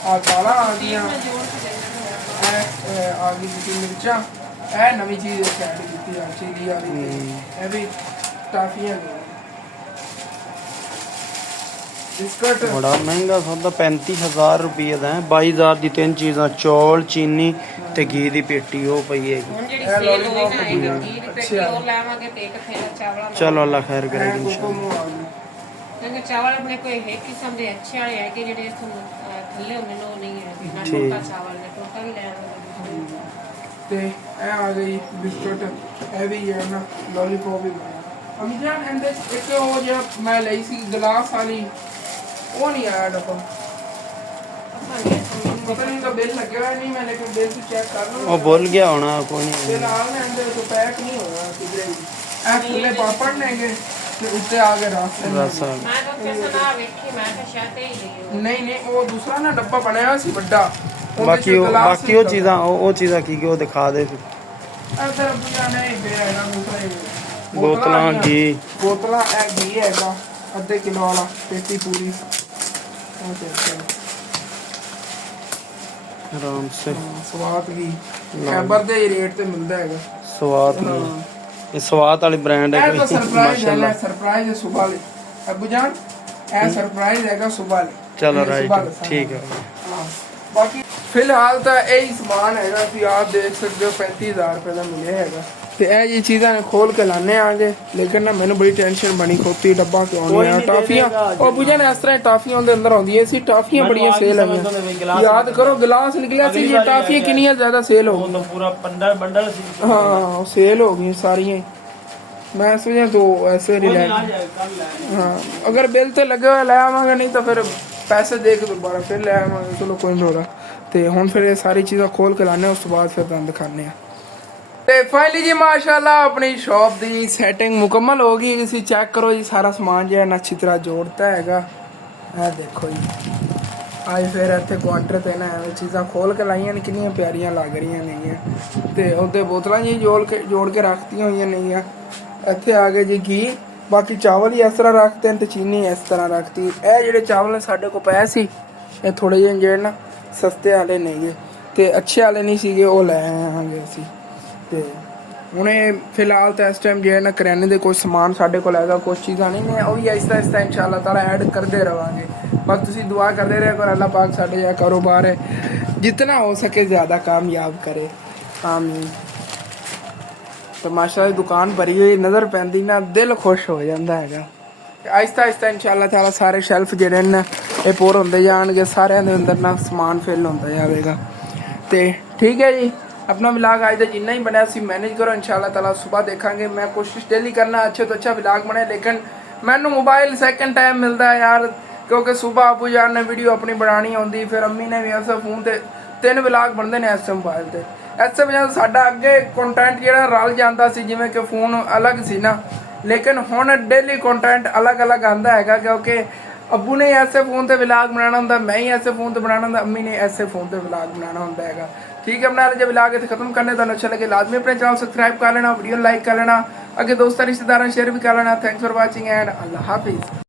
ਆ ਦਾਲਾਂ ਆ ਗਈਆਂ, ਇਹ ਆ ਗਈ ਜੀ ਮਿਰਚਾਂ। ਇਹ ਨਵੀਂ ਚੀਜ਼ ਐਡ ਕੀਤੀ ਆ, ਚੀਲੀ ਆ ਗਈ। ਇਹ ਵੀ ਟਾਫੀਆਂ ਨੇ। ਬਿਸਕਟ ਬੜਾ ਮਹਿੰਗਾ ਸੌਦਾ, 35,000 ਰੁਪਏ ਦਾ ਹੈ। 22,000 ਦੀ 3 ਚੀਜ਼ਾਂ, ਚੌਲ, ਚੀਨੀ ਤੇ ਘੀ ਦੀ ਪੇਟੀ ਉਹ ਪਈ ਹੈਗੀ। ਹੁਣ ਜਿਹੜੀ ਸੇਲ ਹੋਈ ਨਾ, ਇੱਕ ਘੀ ਦੀ ਪੇਟੀ ਹੋਰ ਲਾਵਾਂਗੇ ਤੇ ਇੱਕ ਥੈਲਾ ਚਾਵਲਾਂ ਦਾ। ਚਲੋ ਅੱਲਾ ਖੈਰ ਕਰੇ ਇੰਸ਼ਾਅੱਲਾ। ਕਿਉਂਕਿ ਚਾਵਲ ਆਪਣੇ ਕੋਈ ਇੱਕ ਕਿਸਮ ਦੇ ਅੱਛੇ ਵਾਲੇ ਹੈਗੇ, ਜਿਹੜੇ ਇਸ ਤੋਂ ਥੱਲੇ ਹੁੰਦੇ ਨੇ ਉਹ ਨਹੀਂ ਹੈ। ਨਾ ਟੋਟਾ ਚਾਵਲ ਨੇ, ਟੋਟਾ ਵੀ ਲੈ ਆਵਾਂਗੇ। ਤੇ ਇਹ ਆ ਗਈ ਬਿਸਕਟ, ਇਹ ਵੀ ਹੈ ਨਾ ਲੋਲੀਪੌਪ ਵੀ ਬਣਿਆ। ਅਮੀ ਜਾਨ ਇਹਦੇ ਇੱਕ ਉਹ ਜਿਹੜਾ ਮੈਂ ਲਈ ਸੀ ਗਲਾਸ ਵਾਲੀ, ਉਹ ਨਹੀਂ ਆਇਆ ਡੱਬਾ। देखा पता नहीं तो बिल लगे हुआ नहीं, मैंने कोई बिल तो चेक कर लो। ਉਹ ਭੁੱਲ ਗਿਆ ਹੋਣਾ ਕੋਈ ਨਹੀਂ। फिलहाल ने अंदर तो पैक नहीं होगा किधरे भी। ए खुले पापड़ नेगे ते उत्ते आ गए रास्ते में। ਬਸ ਆ मैं तो कैसे ना देखी, मैं तो शायद ही गई नहीं नहीं वो दूसरा ना डब्बा बनाया सी बड़ा। ਬਾਕੀ ਉਹ ਚੀਜ਼ਾਂ ਉਹ ਚੀਜ਼ਾਂ ਕੀ ਉਹ ਦਿਖਾ ਦੇ ਫਿਰ। इधर अबू जाने ही पे हैगा दूसरा ही। ਬੋਤਲਾਂ ਘੀ बोतला ए घी हैगा आधे किलो वाला पेटी पूरी। ओ देखो ਆਰਾਮ ਸੇ स्वाद की खैबर दे रेट ते मिलदा हैगा। ਸਵਾਦ ਨਹੀਂ ਇਹ ਸਵਾਦ ਵਾਲੀ ਬ੍ਰਾਂਡ ਹੈ ਇਹ ਤਾਂ ਸਰਪ੍ਰਾਈਜ਼ ਹੈ ਮਾਸ਼ਾਅੱਲਾ। ਨਾ, ਸਰਪ੍ਰਾਈਜ਼ ਹੈ ਸੁਬਹ ਲਈ ਅਬੂ ਜਾਨ, ਇਹ ਸਰਪ੍ਰਾਈਜ਼ ਹੈਗਾ ਸੁਬਹ ਲਈ। ਚਲੋ ਇਹ ਰਾਈਟ ਸੁਬਾਹ ਦੱਸਾਂਗੇ। ਠੀਕ ਹੈ। ਹਾਂ ਬਾਕੀ ਫਿਲਹਾਲ ਤਾਂ ਇਹ ਹੀ ਸਮਾਨ ਹੈਗਾ, ਤੁਸੀਂ ਆਪ ਦੇਖ ਸਕਦੇ ਹੋ 35000 ਰੁਪਏ ਦਾ ਮਿਲਿਆ ਹੈਗਾ। ਤੇ ਇਹ ਜੀ ਚੀਜ਼ਾਂ ਨੇ ਖੋਲ ਕੇ ਲਾਣੇ ਆਂਗੇ, ਲੇਕਿਨ ਨਾ ਮੈਨੂੰ ਬੜੀ ਟੈਨਸ਼ਨ ਬਣੀ ਖੋਤੀ ਡੱਬਾ ਕਿਉਂ ਨਹੀਂ ਆਇਆ। ਟਾਫੀਆਂ ਉਹ ਅਬੂ ਜਾਨ ਇਸ ਤਰ੍ਹਾਂ ਟਾਫੀਆਂ ਉਹਦੇ ਅੰਦਰ ਆਉਂਦੀਆਂ ਸੀ, ਟਾਫੀਆਂ ਬੜੀਆਂ ਸੇਲ ਆਈਆਂ। ਯਾਦ ਕਰੋ ਗਲਾਸ ਨਿਕਲਿਆ ਸੀ ਜੀ, ਟਾਫੀਆਂ ਕਿੰਨੀਆਂ ਜ਼ਿਆਦਾ ਸੇਲ ਹੋ ਗਈਆਂ। ਪੂਰਾ ਬੰਡਲ ਸੀ। ਹਾਂ ਉਹ ਸੇਲ ਹੋ ਗਈ ਸਾਰੀਆਂ ਹੀ। ਮੈਂ सोचा तो ऐसे ही ले हाँ अगर बिल तो लगे हुए ले आवांगे, नहीं तो फिर पैसे दे के दोबारा फिर ले आवांगे। चलो कोई नहीं हो रहा। तो हुण फिर ये सारी चीज़ां खोल के लाने, उस तो बाद फिर तुहानूं दिखाने ते फाइनली जी माशाल्लाह अपनी शॉप दी सैटिंग मुकम्मल हो गई। इसी चेक करो जी, सारा समान जो है ना अच्छी तरह जोड़ता हैगा। ਇਹ देखो जी आज फिर ਇੱਥੇ ਕੁਆਂਟਰ ਤੇ ਨਾ ਐਵੇਂ ਚੀਜ਼ਾਂ ਖੋਲ ਕੇ ਲਾਈਆਂ ਨੇ, ਕਿੰਨੀਆਂ ਪਿਆਰੀਆਂ ਲੱਗ ਰਹੀਆਂ ਨੇਗੀਆਂ। ਤੇ ਉਹਦੇ ਬੋਤਲਾਂ ਜੀ ਜੋੜ ਕੇ ਰੱਖਤੀਆਂ ਹੋਈਆਂ ਨੇਗੀਆਂ। ਇੱਥੇ ਆ ਗਏ ਜੀ ਘੀ, ਬਾਕੀ ਚਾਵਲ ਹੀ ਇਸ ਤਰ੍ਹਾਂ ਰੱਖਤੇ ਨੇ ਤੇ ਚੀਨੀ ਇਸ ਤਰ੍ਹਾਂ ਰੱਖਤੀ। ਇਹ ਜਿਹੜੇ ਚਾਵਲ ਸਾਡੇ ਕੋਲ ਪਏ ਸੀ ਇਹ ਥੋੜੇ ਜਿਹੇ ਜਿਹੜੇ ਨਾ ਸਸਤੇ ਵਾਲੇ ਨੇਗੇ ਤੇ ਅੱਛੇ ਵਾਲੇ ਨਹੀਂ ਸੀਗੇ, ਉਹ ਲੈ ਆਵਾਂਗੇ ਅਸੀਂ। ਤੇ ਹੁਣੇ ਫਿਲਹਾਲ ਤਾਂ ਇਸ ਟਾਈਮ ਜਿਹੜਾ ਨਾ ਕਰਿਆਨੇ ਦੇ ਕੁਝ ਸਮਾਨ ਸਾਡੇ ਕੋਲ ਹੈਗਾ, ਕੁਝ ਚੀਜ਼ਾਂ ਨਹੀਂ ਨੇ, ਉਹ ਵੀ ਆਹਿਸਤਾ ਆਹਿਸਤਾ ਇਨਸ਼ਾਅੱਲਾ ਤਾਲਾ ਐਡ ਕਰਦੇ ਰਵਾਂਗੇ। बस तुसी दुआ करते रहे करो, अल्लाह पाक साढ़े यह कारोबार है जितना हो सके ज़्यादा कामयाब करे, आमीन। तो माशाअल्लाह दुकान भरी हुई नज़र पैंदी ना दिल खुश हो जाता है। आहिस्ता आहिस्ता इंशाअल्लाह ताला सारे शेल्फ जेडे ने ये पूर होंदे जाणगे, सारे दे अंदर ना समान फिल होंदा जाएगा। तो ठीक है जी, अपना विलाग आज तक जिन्ना ही बनया सी मैनेज करो, इंशाअल्लाह ताला सुबह देखांगे। मैं कोशिश डेली करना अच्छे तो अच्छा विलाग बने, लेकिन मैनू मोबाइल सैकेंड टाइम मिलता है यार, क्योंकि सुबह अबू जान ने वीडियो अपनी बनानी होंदी, फिर अम्मी ने भी ऐसे फोन ते 3 विलाग बनते हैं ऐसे मोबाइल ते। ऐसे वजह साडा अगे कंटेंट जिहड़ा रल जाता सी, जिवें कि फोन अलग सी ना, लेकिन हुण डेली कंटेंट अलग अलग आंदा हैगा, क्योंकि अबू ने ऐसे फोन ते विलाग बनाना होंदा, मैं ही ऐसे फोन ते बनाना होंदा, अम्मी ने ऐसे फोन ते विलाग बनाना होंदा हैगा। ठीक है, अपना जो विलाग इत्थे खत्म करने तुहानूं अच्छा लगे लाजमी अपने चैनल सब्सक्राइब कर लेना, वीडियो लाइक कर लेना, अगे दोस्तां रिश्तेदारां शेयर भी कर लेना। थैंक्स फॉर वाचिंग एंड अल्लाह हाफिज़।